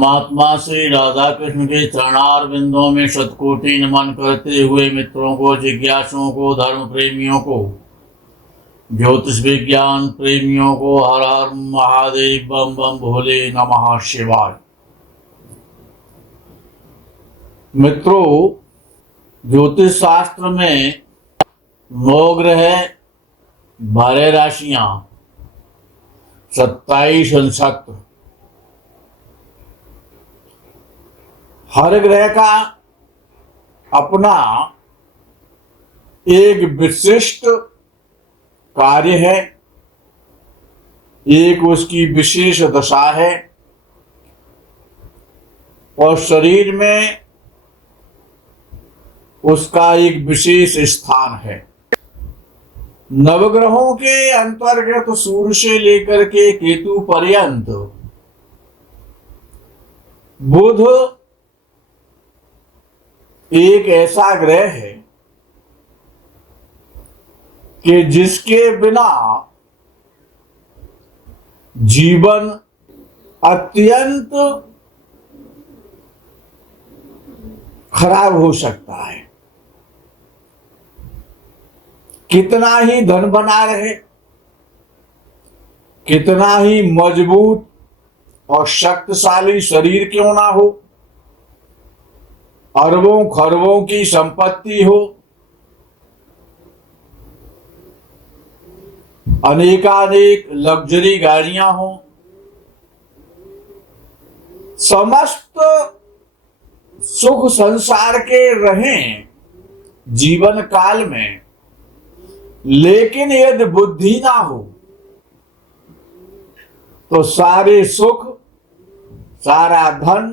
परमात्मा श्री राधा कृष्ण के चरणार बिंदों में शतकोटि नमन करते हुए मित्रों को, जिज्ञासुओं को, धर्म प्रेमियों को, ज्योतिष विज्ञान प्रेमियों को हर हर महादेव, बम बम भोले, नमः शिवाय। मित्रों, ज्योतिष शास्त्र में 9 ग्रह, 12 राशियां, 27 नक्षत्र, हर ग्रह का अपना एक विशिष्ट कार्य है, एक उसकी विशेष दशा है और शरीर में उसका एक विशेष स्थान है। नवग्रहों के अंतर्गत सूर्य से लेकर के केतु पर्यंत बुध एक ऐसा ग्रह है कि जिसके बिना जीवन अत्यंत खराब हो सकता है। कितना ही धन बना रहे, कितना ही मजबूत और शक्तिशाली शरीर क्यों ना हो, अरबों खरबों की संपत्ति हो, अनेकानेक लग्जरी गाड़ियां हो, समस्त सुख संसार के रहें जीवन काल में, लेकिन यदि बुद्धि ना हो तो सारे सुख, सारा धन,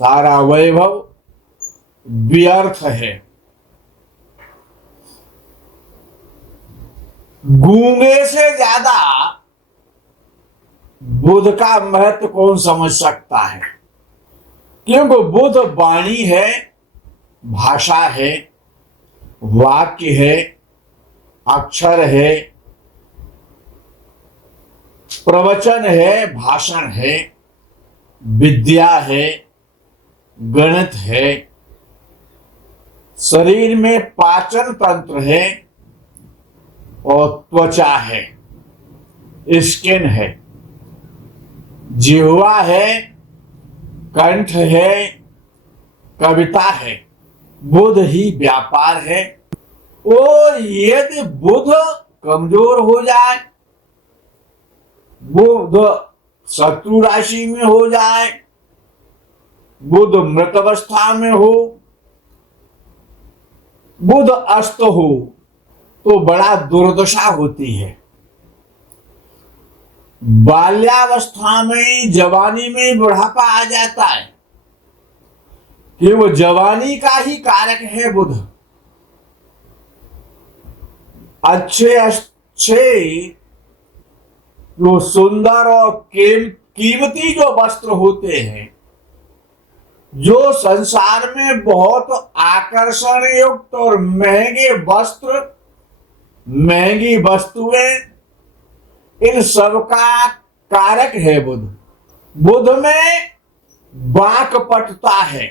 सारा वैभव व्यर्थ है। गूंगे से ज्यादा बुध का महत्व कौन समझ सकता है, क्योंकि बुध वाणी है, भाषा है, वाक्य है, अक्षर है, प्रवचन है, भाषण है, विद्या है, गणित है, शरीर में पाचन तंत्र है और त्वचा है, स्किन है, जिह्वा है, कंठ है, कविता है। बुध ही व्यापार है। और यदि बुध कमजोर हो जाए, बुध शत्रु राशि में हो जाए, बुध मृत अवस्था में हो, बुध अस्त हो, तो बड़ा दुर्दशा होती है। बाल्यावस्था में, जवानी में बुढ़ापा आ जाता है कि वो जवानी का ही कारक है बुध। अच्छे अच्छे जो सुंदर और कीमती जो वस्त्र होते हैं, जो संसार में बहुत आकर्षण युक्त और महंगे वस्त्र, महंगी वस्तुएं, इन सब का कारक है बुध। बुध में वाक्पटुता है,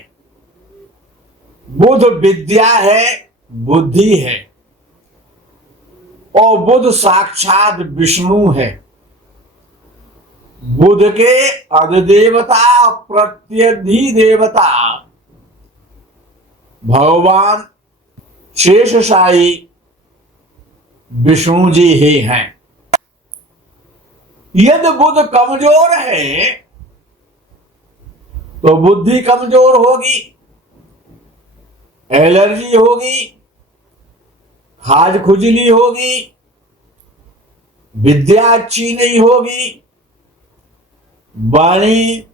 बुध विद्या है, बुद्धि है, और बुध साक्षात विष्णु है। बुध के अधिदेवता, प्रत्यधिदेवता भगवान शेषशायी विष्णु जी ही हैं। यदि बुध कमजोर है तो बुद्धि कमजोर होगी, एलर्जी होगी, खाज खुजली होगी, विद्या अच्छी नहीं होगी, वाणी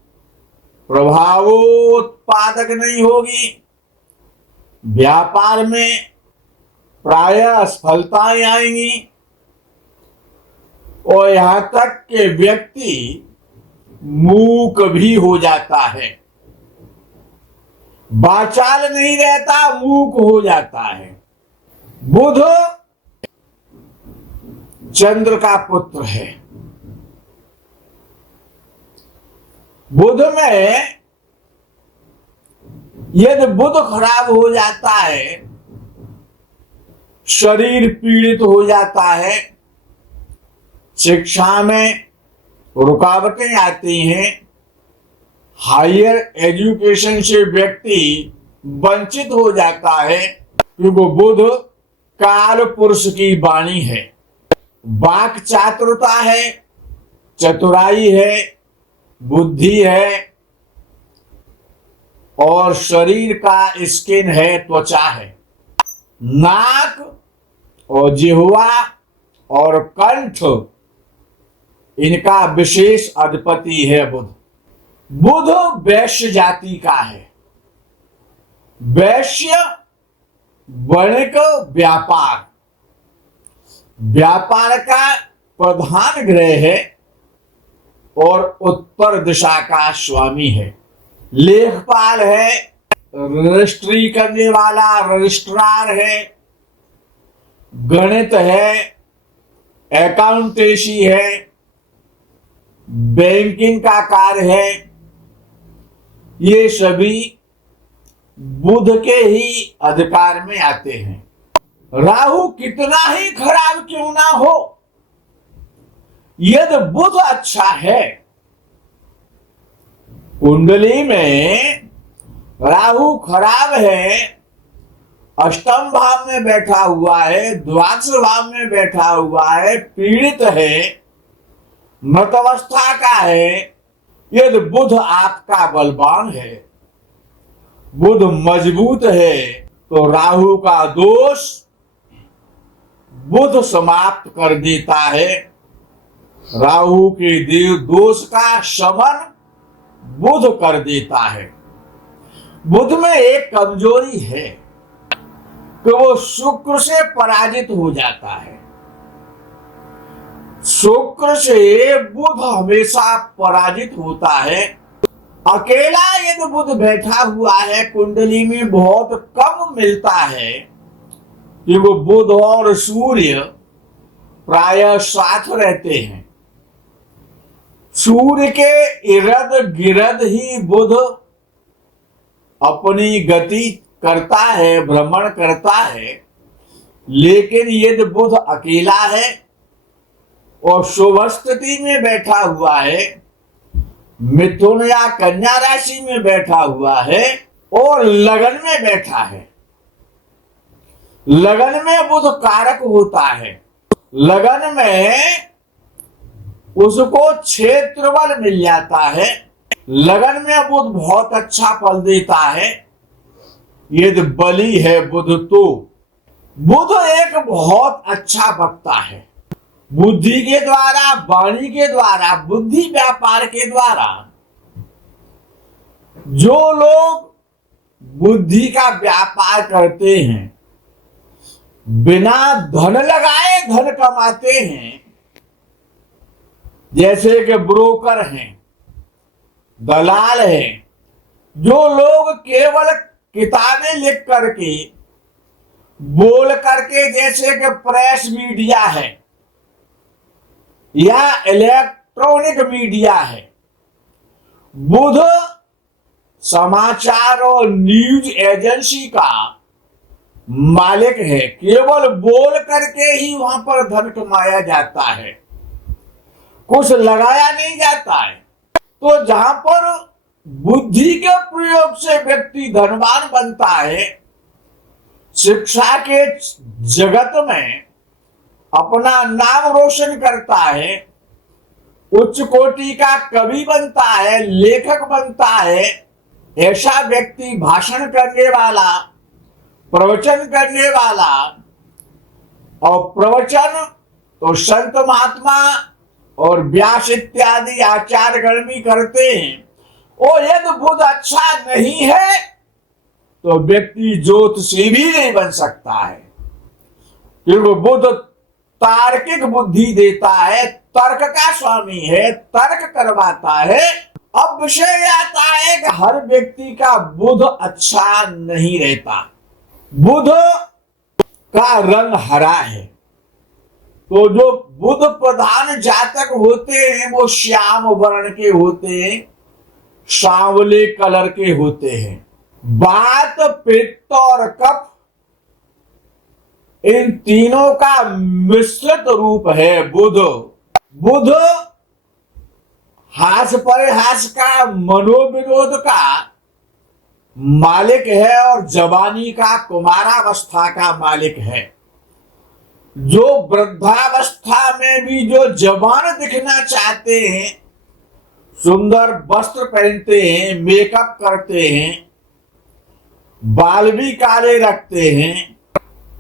प्रभावोत्पादक नहीं होगी, व्यापार में प्रायः असफलताएं आएंगी, और यहां तक कि व्यक्ति मूक भी हो जाता है, वाचाल नहीं रहता, मूक हो जाता है। बुध चंद्र का पुत्र है। बुध में यदि बुध खराब हो जाता है, शरीर पीड़ित हो जाता है, शिक्षा में रुकावटें आती हैं, हायर एजुकेशन से व्यक्ति वंचित हो जाता है, क्योंकि बुध काल पुरुष की वाणी है, वाक चातुरता है, चतुराई है, बुद्धि है, और शरीर का स्किन है, त्वचा है। नाक और जिह्वा और कंठ इनका विशेष अधिपति है बुध। बुध वैश्य जाति का है। वैश्य वणिक व्यापार, व्यापार का प्रधान ग्रह है और उत्तर दिशा का स्वामी है। लेखपाल है, रजिस्ट्री करने वाला रजिस्ट्रार है, गणित है, अकाउंटेंसी है, बैंकिंग का कार्य है, ये सभी बुध के ही अधिकार में आते हैं। राहु कितना ही खराब क्यों ना हो, यदि बुध अच्छा है, कुंडली में राहु खराब है, अष्टम भाव में बैठा हुआ है, द्वादश भाव में बैठा हुआ है, पीड़ित है, मृतावस्था का है, यदि बुध आपका बलवान है, बुध मजबूत है, तो राहु का दोष बुध समाप्त कर देता है। राहु के दोष का शमन बुध कर देता है। बुध में एक कमजोरी है कि वो शुक्र से पराजित हो जाता है। शुक्र से बुध हमेशा पराजित होता है। अकेला यदि बुध बैठा हुआ है कुंडली में बहुत कम मिलता है, क्योंकि बुध और सूर्य प्रायः साथ रहते हैं। सूर्य के इर्द गिर्द ही बुध अपनी गति करता है, भ्रमण करता है। लेकिन यदि बुध अकेला है और शुभ स्थिति में बैठा हुआ है, मिथुन या कन्या राशि में बैठा हुआ है और लगन में बैठा है, लगन में बुध कारक होता है, लगन में उसको क्षेत्र बल मिल जाता है, लगन में बुध बहुत अच्छा फल देता है। यदि बली है बुध, तो बुध एक बहुत अच्छा वक्ता है। बुद्धि के द्वारा, वाणी के द्वारा, बुद्धि व्यापार के द्वारा जो लोग बुद्धि का व्यापार करते हैं, बिना धन लगाए धन कमाते हैं। जैसे कि ब्रोकर हैं, दलाल हैं, जो लोग केवल किताबें लिख करके, बोल करके, जैसे कि प्रेस मीडिया है या इलेक्ट्रॉनिक मीडिया है, बुध समाचार और न्यूज एजेंसी का मालिक है। केवल बोल करके ही वहां पर धन कमाया जाता है, कुछ लगाया नहीं जाता है। तो जहां पर बुद्धि के प्रयोग से व्यक्ति धनवान बनता है, शिक्षा के जगत में अपना नाम रोशन करता है, उच्च कोटि का कवि बनता है, लेखक बनता है, ऐसा व्यक्ति भाषण करने वाला, प्रवचन करने वाला, और प्रवचन तो संत महात्मा और व्यास इत्यादि आचार्यगण भी करते हैं। और यदि बुध अच्छा नहीं है तो व्यक्ति ज्योतिषी भी नहीं बन सकता है, क्योंकि बुध तार्किक बुद्धि देता है, तर्क का स्वामी है, तर्क करवाता है। अब विषय आता है कि हर व्यक्ति का बुध अच्छा नहीं रहता। बुध का रंग हरा है, तो जो बुध प्रधान जातक होते हैं वो श्याम वर्ण के होते हैं, सांवले कलर के होते हैं। वात, पित्त और कफ, इन तीनों का मिश्रित रूप है बुध। बुध हास परिहास का, मनोविनोद का मालिक है और जवानी का, कुमारावस्था का मालिक है। जो वृद्धावस्था में भी जो जवान दिखना चाहते हैं, सुंदर वस्त्र पहनते हैं, मेकअप करते हैं, बाल भी काले रखते हैं,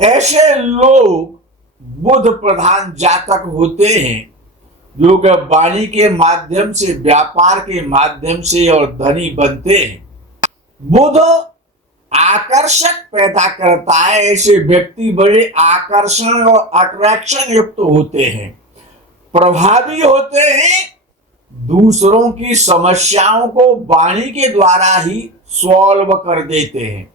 ऐसे लोग बुध प्रधान जातक होते हैं, जो कि वाणी के माध्यम से, व्यापार के माध्यम से और धनी बनते हैं। बुध आकर्षक पैदा करता है। ऐसे व्यक्ति बड़े आकर्षण और अट्रैक्शन युक्त होते हैं, प्रभावी होते हैं, दूसरों की समस्याओं को वाणी के द्वारा ही सॉल्व कर देते हैं।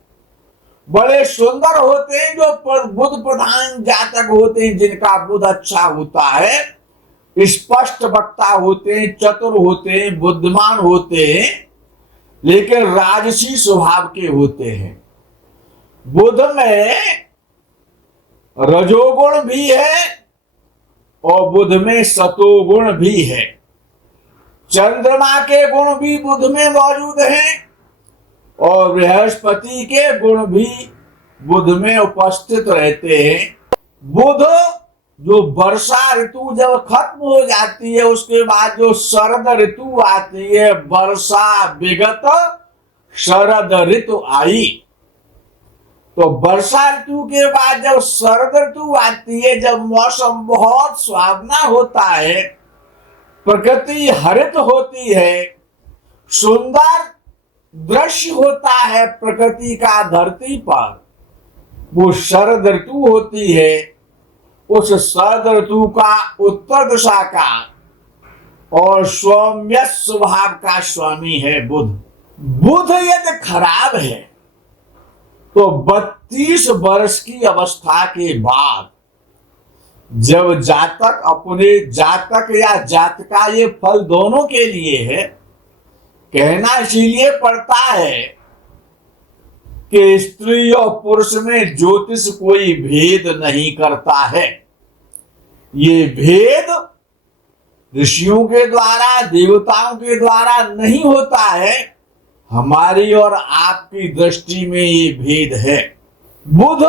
बड़े सुंदर होते हैं जो बुध प्रधान जातक होते हैं, जिनका बुध अच्छा होता है, स्पष्ट वक्ता होते हैं, चतुर होते हैं, बुद्धिमान होते हैं, लेकिन राजसी स्वभाव के होते हैं। बुध में रजोगुण भी है और बुध में सतोगुण भी है। चंद्रमा के गुण भी बुध में मौजूद हैं और बृहस्पति के गुण भी बुध में उपस्थित रहते हैं। बुध जो वर्षा ऋतु जब खत्म हो जाती है, उसके बाद जो शरद ऋतु आती है, वर्षा विगत शरद ऋतु आई, तो वर्षा ऋतु के बाद जब शरद ऋतु आती है, जब मौसम बहुत सुहावना होता है, प्रकृति हरित होती है, सुंदर दृश्य होता है प्रकृति का धरती पर, वो शरद ऋतु होती है। उस शरद ऋतु का उत्तर दिशा का और सौम्य स्वभाव का स्वामी है बुध। बुध यदि खराब है तो 32 वर्ष की अवस्था के बाद, जब जातक अपने, जातक या जातका, ये फल दोनों के लिए है, कहना इसीलिए पड़ता है कि स्त्री और पुरुष में ज्योतिष कोई भेद नहीं करता है। ये भेद ऋषियों के द्वारा, देवताओं के द्वारा नहीं होता है, हमारी और आपकी दृष्टि में ये भेद है। बुध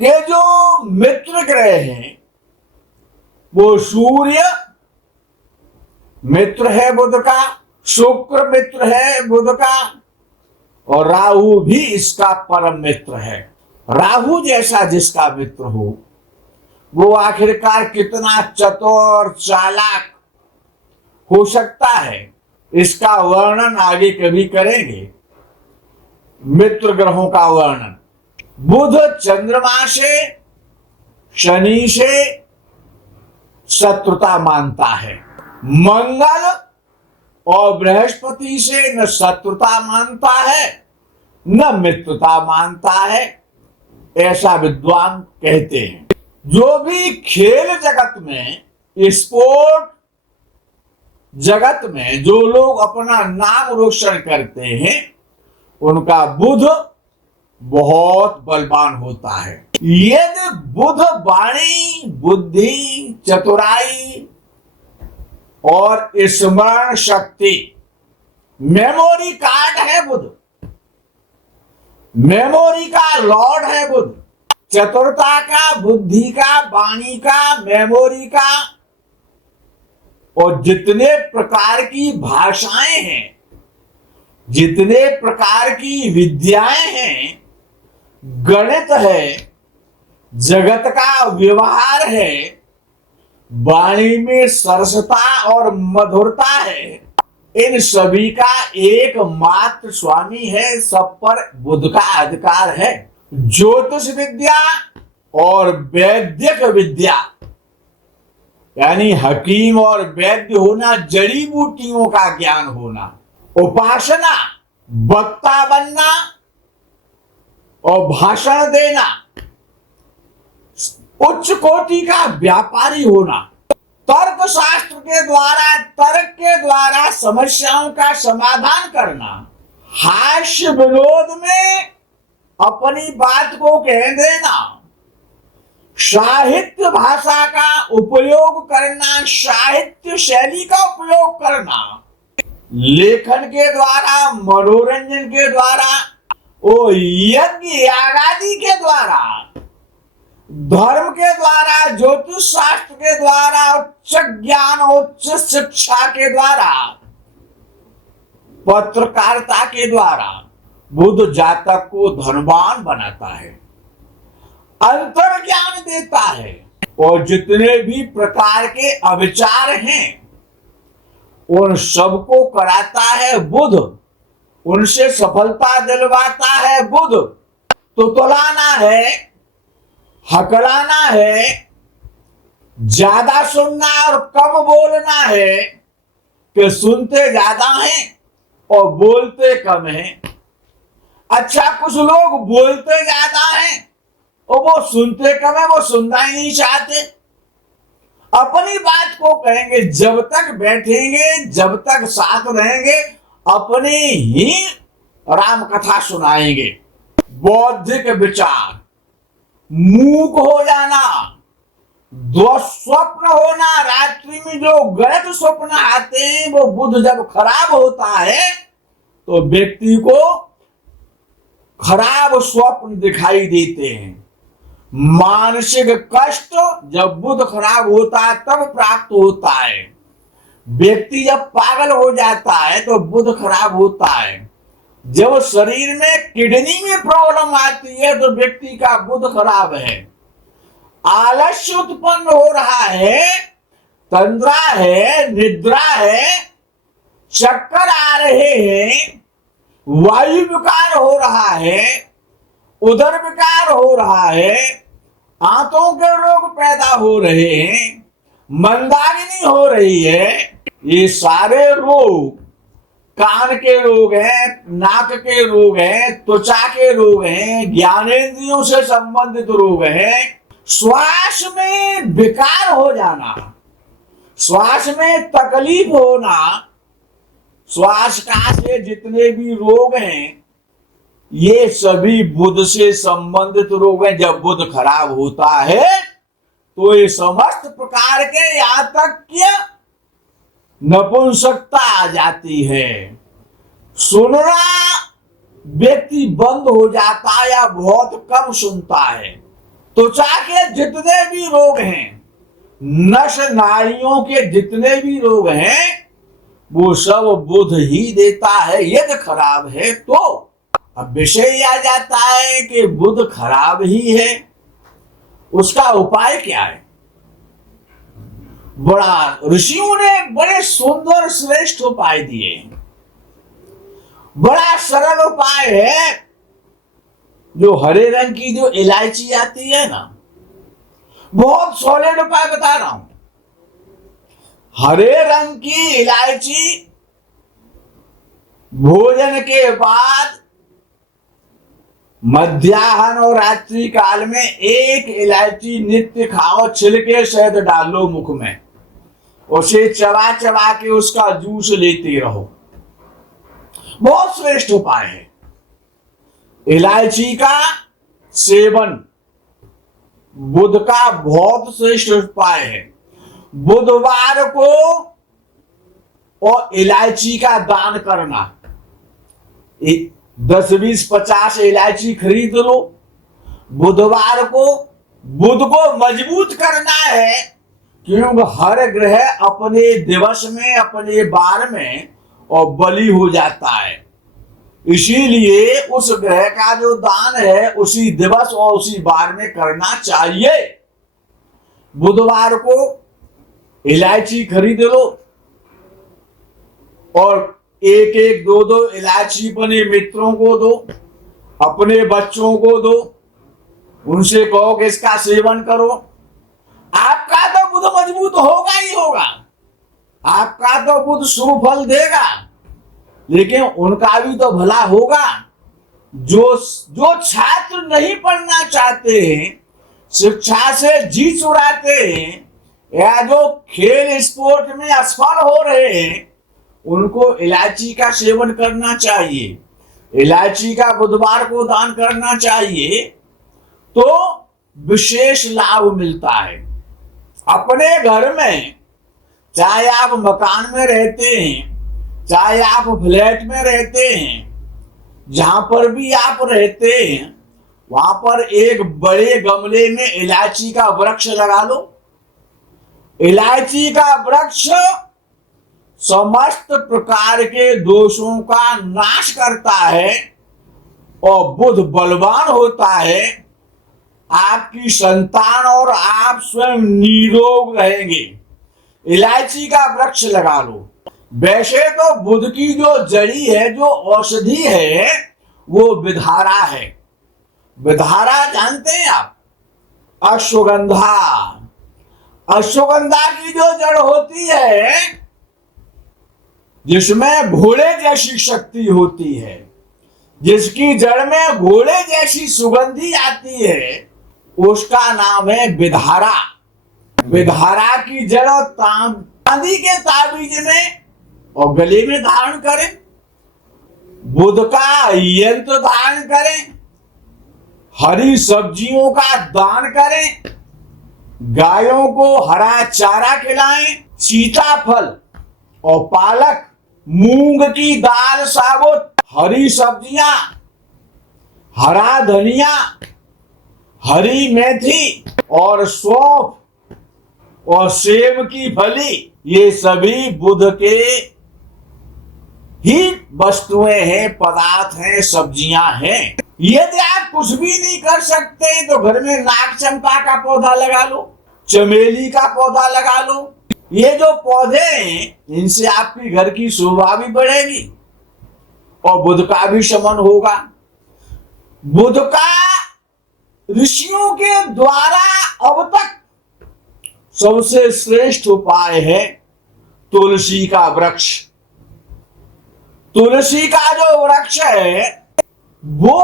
के जो मित्र ग्रह हैं, वो सूर्य मित्र है बुध का, शुक्र मित्र है बुध का, और राहु भी इसका परम मित्र है। राहु जैसा जिसका मित्र हो, वो आखिरकार कितना चतुर चालाक हो सकता है, इसका वर्णन आगे कभी करेंगे, मित्र ग्रहों का वर्णन। बुध चंद्रमा से, शनि से शत्रुता मानता है, मंगल और बृहस्पति से न शत्रुता मानता है न मित्रता मानता है, ऐसा विद्वान कहते हैं। जो भी खेल जगत में, स्पोर्ट जगत में जो लोग अपना नाम रोशन करते हैं, उनका बुध बहुत बलवान होता है। यदि बुध वाणी, बुद्धि, चतुराई और स्मरण शक्ति, मेमोरी कार्ड है बुध, मेमोरी का लॉर्ड है बुध, चतुरता का, बुद्धि का, वाणी का, मेमोरी का, और जितने प्रकार की भाषाएं हैं, जितने प्रकार की विद्याएं हैं, गणित है, जगत का व्यवहार है, वाणी में सरसता और मधुरता है, इन सभी का एकमात्र स्वामी है, सब पर बुध का अधिकार है। ज्योतिष विद्या और वैद्यक विद्या, यानी हकीम और वैद्य होना, जड़ी बूटियों का ज्ञान होना, उपासना, वक्ता बनना और भाषण देना, उच्च कोटि का व्यापारी होना, तर्क शास्त्र के द्वारा, तर्क के द्वारा समस्याओं का समाधान करना, हास्य विनोद में अपनी बात को कह देना, साहित्य भाषा का उपयोग करना, साहित्य शैली का उपयोग करना, लेखन के द्वारा, मनोरंजन के द्वारा, ओ यज्ञ यागादि के द्वारा, धर्म के द्वारा, ज्योतिष शास्त्र के द्वारा, उच्च ज्ञान, उच्च शिक्षा के द्वारा, पत्रकारिता के द्वारा बुद्ध जातक को धनवान बनाता है, अंतर ज्ञान देता है, और जितने भी प्रकार के अविचार हैं उन सबको कराता है बुद्ध, उनसे सफलता दिलवाता है बुद्ध। तो तुलाना है, हकलाना है, ज्यादा सुनना और कम बोलना है कि सुनते ज्यादा हैं और बोलते कम हैं। अच्छा, कुछ लोग बोलते ज्यादा हैं और वो सुनते कम है, वो सुनना ही नहीं चाहते। अपनी बात को कहेंगे, जब तक बैठेंगे, जब तक साथ रहेंगे, अपनी ही राम कथा सुनाएंगे। बौद्धिक विचार, मूक हो जाना, दुस्वप्न होना, रात्रि में जो गलत स्वप्न आते हैं वो बुद्ध जब खराब होता है तो व्यक्ति को खराब स्वप्न दिखाई देते हैं। मानसिक कष्ट जब बुद्ध खराब होता है तब प्राप्त होता है। व्यक्ति जब पागल हो जाता है तो बुद्ध खराब होता है। जब शरीर में किडनी में प्रॉब्लम आती है तो व्यक्ति का बुद्ध खराब है। आलस्य उत्पन्न हो रहा है, तंद्रा है, निद्रा है, चक्कर आ रहे हैं, वायु विकार हो रहा है, उदर विकार हो रहा है, आंतों के रोग पैदा हो रहे हैं, मंदाकिनी हो रही है, ये सारे रोग कान के रोग हैं, नाक के रोग हैं, त्वचा के रोग हैं, ज्ञानेंद्रियों से संबंधित रोग हैं। श्वास में विकार हो जाना, श्वास में तकलीफ होना, श्वास का से जितने भी रोग हैं ये सभी बुद्ध से संबंधित रोग हैं। जब बुद्ध खराब होता है तो ये समस्त प्रकार के यहाँ तक कि नपुंसकता आ जाती है, सुनना व्यक्ति बंद हो जाता है या बहुत कम सुनता है। त्वचा के जितने भी रोग हैं, नस नाड़ियों के जितने भी रोग हैं वो सब बुद्ध ही देता है। यदि खराब है तो अब विषय आ जाता है कि बुद्ध खराब ही है, उसका उपाय क्या है? बड़ा ऋषियों ने बड़े सुंदर श्रेष्ठ उपाय दिए। बड़ा सरल उपाय है। जो हरे रंग की जो इलायची आती है ना, बहुत सॉलिड उपाय बता रहा हूं। हरे रंग की इलायची भोजन के बाद मध्याह्न और रात्रि काल में एक इलायची नित्य खाओ, छिलके सहित डालो मुख में, उसे चबा चबा के उसका जूस लेते रहो। बहुत श्रेष्ठ उपाय है इलायची का सेवन, बुध का बहुत श्रेष्ठ उपाय है। बुधवार को और इलायची का दान करना, 10, 20, 50 इलायची खरीद लो। बुधवार को बुध को मजबूत करना है, क्योंकि हर ग्रह अपने दिवस में, अपने वार में और बलि हो जाता है। इसीलिए उस ग्रह का जो दान है उसी दिवस और उसी वार में करना चाहिए। बुधवार को इलायची खरीद लो और एक एक 2-2 इलायची अपने मित्रों को दो, अपने बच्चों को दो, उनसे कहो कि इसका सेवन करो। आपका तो बुध मजबूत होगा ही होगा, आपका तो बुध शुभ फल देगा, लेकिन उनका भी तो भला होगा। जो छात्र नहीं पढ़ना चाहते हैं, शिक्षा से जी चुराते हैं, या जो खेल स्पोर्ट में असफल हो रहे हैं उनको इलायची का सेवन करना चाहिए, इलायची का बुधवार को दान करना चाहिए, तो विशेष लाभ मिलता है। अपने घर में, चाहे आप मकान में रहते हैं, चाहे आप फ्लैट में रहते हैं, जहां पर भी आप रहते हैं वहां पर एक बड़े गमले में इलायची का वृक्ष लगा लो। इलायची का वृक्ष समस्त प्रकार के दोषों का नाश करता है और बुध बलवान होता है। आपकी संतान और आप स्वयं निरोग रहेंगे। इलायची का वृक्ष लगा लो। वैसे तो बुध की जो जड़ी है, जो औषधि है, वो विधारा है। विधारा जानते हैं आप? अश्वगंधा। अश्वगंधा की जो जड़ होती है, जिसमें घोड़े जैसी शक्ति होती है, जिसकी जड़ में घोड़े जैसी सुगंधी आती है, उसका नाम है विधारा। विधारा की जड़ चांदी के ताबीज में और गले में धारण करें, बुध का यंत्र धारण करें, हरी सब्जियों का दान करें, गायों को हरा चारा खिलाएं, सीताफल और पालक, मूंग की दाल, साबुत, हरी सब्जियां, हरा धनिया, हरी मेथी और सौंफ और सेब की फली, ये सभी बुध के ही वस्तुएं हैं, पदार्थ हैं, सब्जियां हैं। यदि आप कुछ भी नहीं कर सकते तो घर में नाग चंपा का पौधा लगा लो, चमेली का पौधा लगा लो। ये जो पौधे हैं इनसे आपकी घर की शोभा भी बढ़ेगी और बुध का भी शमन होगा। बुध का ऋषियों के द्वारा अब तक सबसे श्रेष्ठ उपाय है तुलसी का वृक्ष। तुलसी का जो वृक्ष है वो,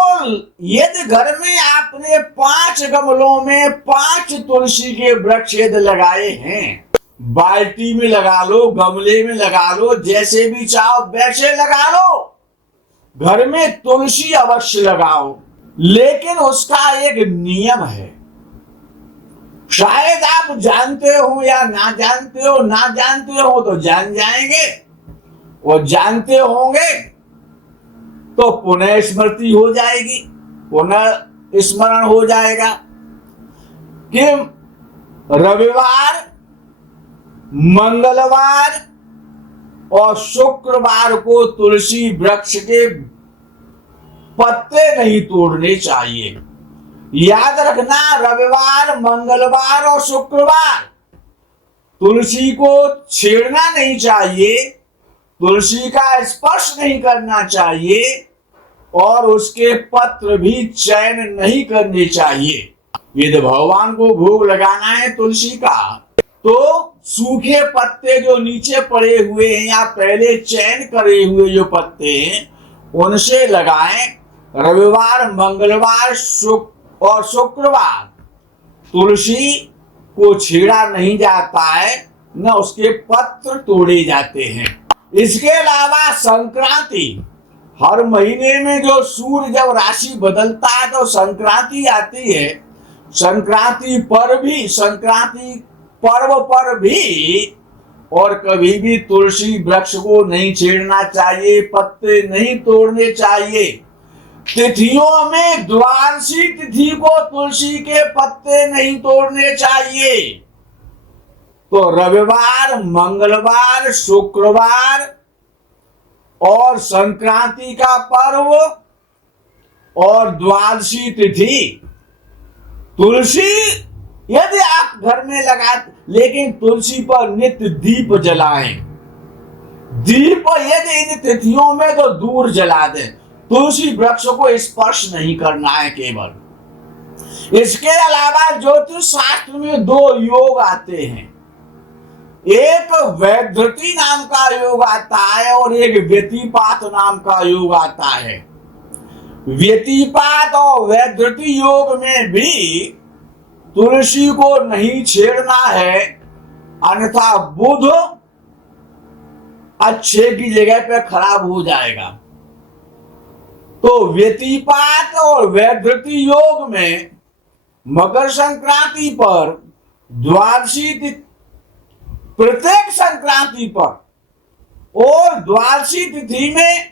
यदि घर में आपने 5 गमलों में 5 तुलसी के वृक्ष यदि लगाए हैं, बाल्टी में लगा लो, गमले में लगा लो, जैसे भी चाहो वैसे लगा लो, घर में तुलसी अवश्य लगाओ। लेकिन उसका एक नियम है, शायद आप जानते हो या ना जानते हो, ना जानते हो तो जान जाएंगे, और जानते होंगे तो पुनः स्मृति हो जाएगी, पुनः स्मरण हो जाएगा कि रविवार, मंगलवार और शुक्रवार को तुलसी वृक्ष के पत्ते नहीं तोड़ने चाहिए। याद रखना, रविवार, मंगलवार और शुक्रवार तुलसी को छेड़ना नहीं चाहिए, तुलसी का स्पर्श नहीं करना चाहिए और उसके पत्र भी चयन नहीं करने चाहिए। यदि भगवान को भोग लगाना है तुलसी का, तो सूखे पत्ते जो नीचे पड़े हुए हैं या पहले चयन करे हुए जो पत्ते हैं उनसे लगाएं। रविवार, मंगलवार और शुक्रवार तुलसी को छेड़ा नहीं जाता है, न उसके पत्र तोड़े जाते हैं। इसके अलावा संक्रांति, हर महीने में जो सूर्य जब राशि बदलता है तो संक्रांति आती है, संक्रांति पर्व पर भी और कभी भी तुलसी वृक्ष को नहीं छेड़ना चाहिए, पत्ते नहीं तोड़ने चाहिए। तिथियों में द्वादशी तिथि को तुलसी के पत्ते नहीं तोड़ने चाहिए। तो रविवार, मंगलवार, शुक्रवार और संक्रांति का पर्व और द्वादशी तिथि तुलसी यदि आप घर में लगाते, लेकिन तुलसी पर नित्य दीप जलाएं। दीप यदि इन तिथियों में तो दूर जला दें, तुलसी वृक्ष को स्पर्श नहीं करना है केवल। इसके अलावा ज्योतिष शास्त्र में 2 योग आते हैं, एक वैधृति नाम का योग आता है और एक व्यतिपात नाम का योग आता है। व्यतिपात और वैधृति योग में भी तुलसी को नहीं छेड़ना है अन्यथा बुध अच्छे की जगह पे खराब हो जाएगा। तो व्यतिपात और वैधृति योग में मकर संक्रांति पर द्वादशी तिथि, प्रत्येक संक्रांति पर और द्वादशी तिथि में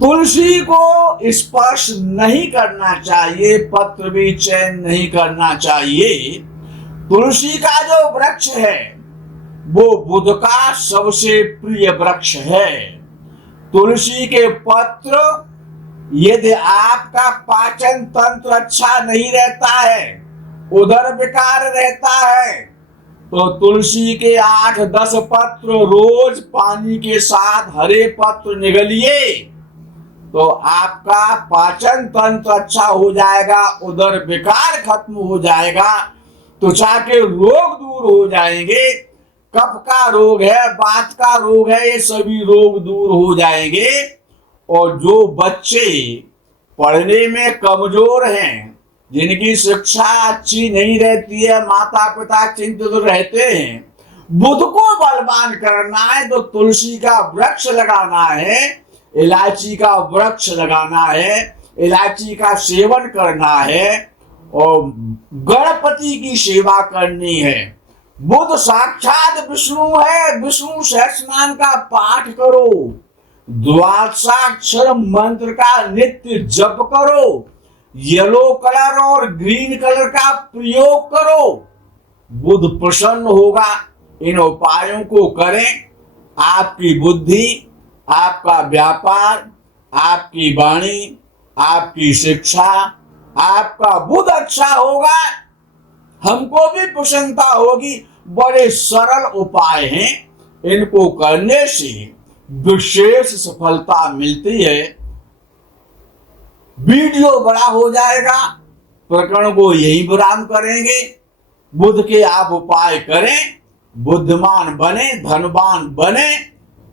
तुलसी को स्पर्श नहीं करना चाहिए, पत्र भी चयन नहीं करना चाहिए। तुलसी का जो वृक्ष है वो बुध का सबसे प्रिय वृक्ष है। तुलसी के पत्र, यदि आपका पाचन तंत्र अच्छा नहीं रहता है, उदर विकार रहता है, तो तुलसी के 8-10 पत्र रोज पानी के साथ हरे पत्र निगलिए, तो आपका पाचन तंत्र अच्छा हो जाएगा, उदर विकार खत्म हो जाएगा, त्वचा के रोग दूर हो जाएंगे, कफ का रोग है, वात का रोग है, ये सभी रोग दूर हो जाएंगे। और जो बच्चे पढ़ने में कमजोर हैं, जिनकी शिक्षा अच्छी नहीं रहती है, माता पिता चिंतित रहते हैं, बुध को बलवान करना है तो तुलसी का वृक्ष लगाना है, इलायची का वृक्ष लगाना है, इलायची का सेवन करना है और गणपति की सेवा करनी है। बुध साक्षात विष्णु है, विष्णु सहस्रनाम का पाठ करो, द्वादशाक्षर मंत्र का नित्य जप करो, येलो कलर और ग्रीन कलर का प्रयोग करो, बुध प्रसन्न होगा। इन उपायों को करें, आपकी बुद्धि, आपका व्यापार, आपकी वाणी, आपकी शिक्षा, आपका बुध अच्छा होगा, हमको भी प्रसन्नता होगी। बड़े सरल उपाय हैं, इनको करने से विशेष सफलता मिलती है। वीडियो बड़ा हो जाएगा, प्रकरण को यही विराम करेंगे। बुध के आप उपाय करें, बुद्धिमान बने, धनवान बने,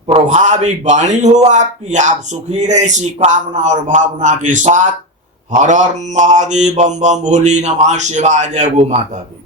प्रभावी वाणी हो आपकी, आप सुखी रहे, इसी कामना और भावना के साथ हर हर महादेव, बम बम भोली नमः शिवाय, जय गो माता दी।